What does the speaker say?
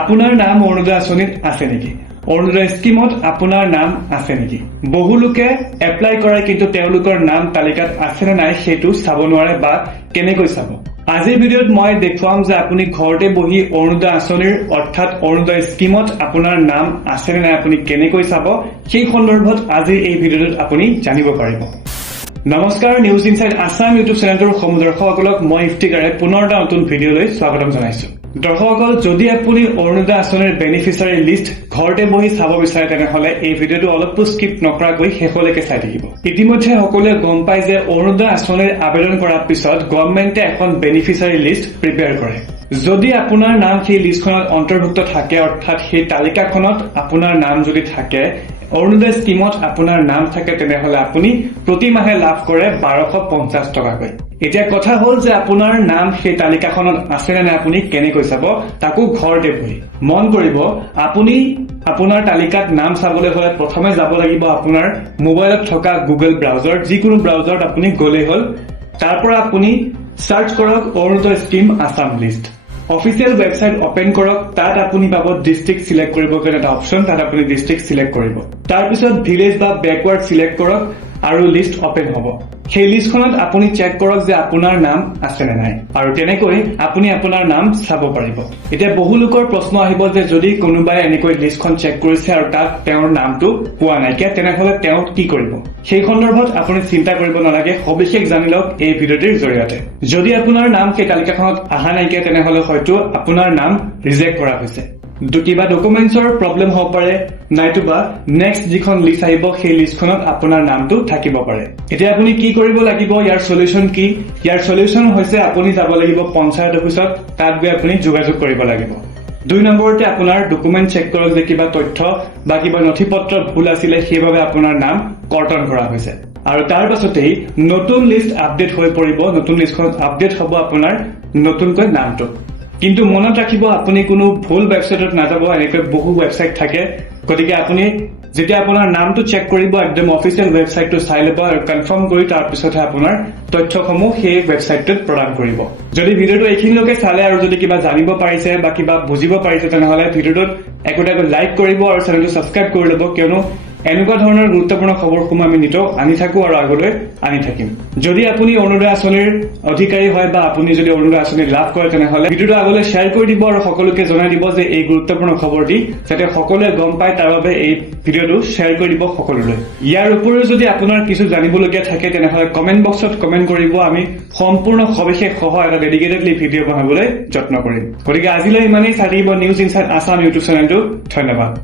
আপোনাৰ নাম অৰুণোদয় আঁচনিত আছে নেকি? অৰুণোদয় স্কিমত আপোনাৰ নাম আছে নেকি? বহু লোকে এপ্লাই কৰে কিন্তু তেওঁলোকৰ নাম তালিকাত আছে নে নাই সেইটো চাব নোৱাৰে বা কেনেকৈ চাব। আজিৰ ভিডিঅ'ত মই দেখুৱাম যে আপুনি ঘৰতে বহি অৰুণোদয় আঁচনিৰ অৰ্থাৎ অৰুণোদয় স্কিমত আপোনাৰ নাম আছে নে নাই আপুনি কেনেকৈ চাব, সেই সন্দৰ্ভত আজিৰ এই ভিডিঅ'টোত আপুনি জানিব পাৰিব। নমস্কাৰ, নিউজ ইনচাইড আছাম ইউটিউব চেনেলটোৰ সমূহ দৰ্শকসকলক মই ইফতিকাৰে পুনৰ এটা নতুন ভিডিঅ'লৈ স্বাগতম জনাইছো। দৰ্শকসকল, যদি আপুনি অৰুণোদয় আঁচনিৰ বেনিফিচিয়াৰী লিষ্ট ঘৰতে বহি চাব বিচাৰে তেনেহলে এই ভিডিঅ'টো অলপো স্কিপ নকৰাকৈ শেষলৈকে চাই থাকিব। ইতিমধ্যে সকলোৱে গম পায় যে অৰুণোদয় আঁচনিৰ আবেদন কৰাৰ পিছত গভৰ্ণমেণ্টে এখন বেনিফিচিয়াৰী লিষ্ট প্ৰিপেয়াৰ কৰে। যদি আপোনাৰ নাম সেই লিষ্টখনত অন্তৰ্ভুক্ত থাকে, অৰ্থাৎ সেই তালিকাখনত আপোনাৰ নাম যদি থাকে, অৰুণোদয় স্কিমত আপোনাৰ নাম থাকে, তেনেহলে আপুনি প্ৰতি মাহে লাভ কৰে 1250 টকাকৈ। এতিয়া কথা হল যে আপোনাৰ নাম সেই তালিকাখনত আছে নে নাই আপুনি কেনেকৈ চাব, তাকো ঘৰতে বহি। মন কৰিব, আপুনি আপোনাৰ তালিকাত নাম চাবলৈ হলে প্ৰথমে যাব লাগিব আপোনাৰ মোবাইলত থকা গুগল ব্ৰাউজাৰ, যিকোনো ব্ৰাউজাৰত আপুনি গলেই হল। তাৰ পৰা আপুনি সাৰ্চ কৰক Orunodoi scheme Assam list. Official website open কৰক, তাত আপুনি পাব ডিষ্ট্ৰিক্ট সিলেক্ট কৰিবৰ কাৰণে এটা অপশ্যন, তাত আপুনি ডিষ্ট্ৰিক্ট সিলেক্ট কৰিব। তাৰপিছত ভিলেজ বা বেকৱাৰ্ড সিলেক্ট কৰক আৰু লিষ্ট অপেন হ'ব। সেই লিষ্টখনত আপুনি চেক কৰক যে আপোনাৰ নাম আছে নে নাই, আৰু তেনেকৈ আপুনি আপোনাৰ নাম চাব পাৰিব। এতিয়া বহু লোকৰ প্ৰশ্ন আহিব যে যদি কোনোবাই এনেকৈ লিষ্টখন চেক কৰিছে আৰু তাত তেওঁৰ নামটো পোৱা নাইকিয়া, তেনেহলে তেওঁ কি কৰিব? সেই সন্দৰ্ভত আপুনি চিন্তা কৰিব নালাগে, সবিশেষ জানি লওক এই ভিডিঅ'টিৰ জৰিয়তে। যদি আপোনাৰ নাম সেই তালিকাখনত অহা নাইকিয়া, তেনেহলে হয়তো আপোনাৰ নাম ৰিজেক্ট কৰা হৈছে। কিবা ডকুমেন্টছৰ প্ৰব্লেম হ'ব পাৰে, নাইটোবা নেক্সট যিখন লিষ্ট আহিব সেই লিষ্টখনত আপোনাৰ নামটো থাকিব পাৰে। এতিয়া আপুনি কি কৰিব লাগিব, ইয়াৰ সলিউশন কি? ইয়াৰ সলিউশন হৈছে আপুনি যাব লাগিব পঞ্চায়ত অফিচত, তাত গৈ আপুনি যোগাযোগ কৰিব লাগিব। 2 নম্বৰতে আপোনাৰ ডকুমেন্ট চেক কৰক যে কিবা তথ্য বা কিবা নথিপত্ৰ ভুল আছিলে, সেইবাবে আপোনাৰ নাম কৰ্তন কৰা হৈছে। আৰু তাৰ পাছতেই নতুন লিষ্ট আপডেট হৈ পৰিব, নতুন লিষ্টখনত আপডেট হ'ব আপোনাৰ নতুনকৈ নামটো। কিন্তু মনত ৰাখিব, আপুনি কোনো ভুল ৱেবছাইটত নাযাব, এনেকৈ বহু ৱেবছাইট থাকে। গতিকে আপুনি যেতিয়া আপোনাৰ নামটো চেক কৰিব, একদম অফিচিয়েল ৱেবছাইটটো চাই ল'ব আৰু কনফাৰ্ম কৰি তাৰ পিছতহে আপোনাৰ তথ্যসমূহ সেই ৱেবছাইটটোত প্ৰদান কৰিব। যদি ভিডিঅ'টো এইখিনিলৈকে চালে আৰু যদি কিবা জানিব পাৰিছে বা কিবা বুজিব পাৰিছে, তেনেহলে ভিডিঅ'টোত একোটাকৈ লাইক কৰিব আৰু চেনেলটো ছাবস্ক্ৰাইব কৰি ল'ব, কিয়নো এনেকুৱা ধৰণৰ গুৰুত্বপূৰ্ণ খবৰসমূহ আমি নিতৌ আনি থাকো আৰু আগলৈ আনি থাকিম। যদি আপুনি অৰুণোদয় আঁচনিৰ অধিকাৰী হয় বা আপুনি যদি অৰুণোদয় আঁচনি লাভ কৰে, তেনেহলে ভিডিঅ'টো আগলৈ শ্বেয়াৰ কৰি দিব আৰু সকলোকে জনাই দিব যে এই গুৰুত্বপূৰ্ণ খবৰটি যাতে সকলোৱে গম পায়, তাৰ বাবে এই ভিডিঅ'টো শ্বেয়াৰ কৰি দিব সকলোলৈ। ইয়াৰ উপৰিও যদি আপোনাৰ কিছু জানিবলগীয়া থাকে, তেনেহলে কমেন্ট বক্সত কমেন্ট কৰিব, আমি সম্পূৰ্ণ সবিশেষ সহ এটা ডেডিকেটেডলি ভিডিঅ' বনাবলৈ যত্ন কৰিম। গতিকে আজিলৈ ইমানেই। চাই থাকিব নিউজ ইনচাইড আছাম ইউটিউব চেনেলটো। ধন্যবাদ।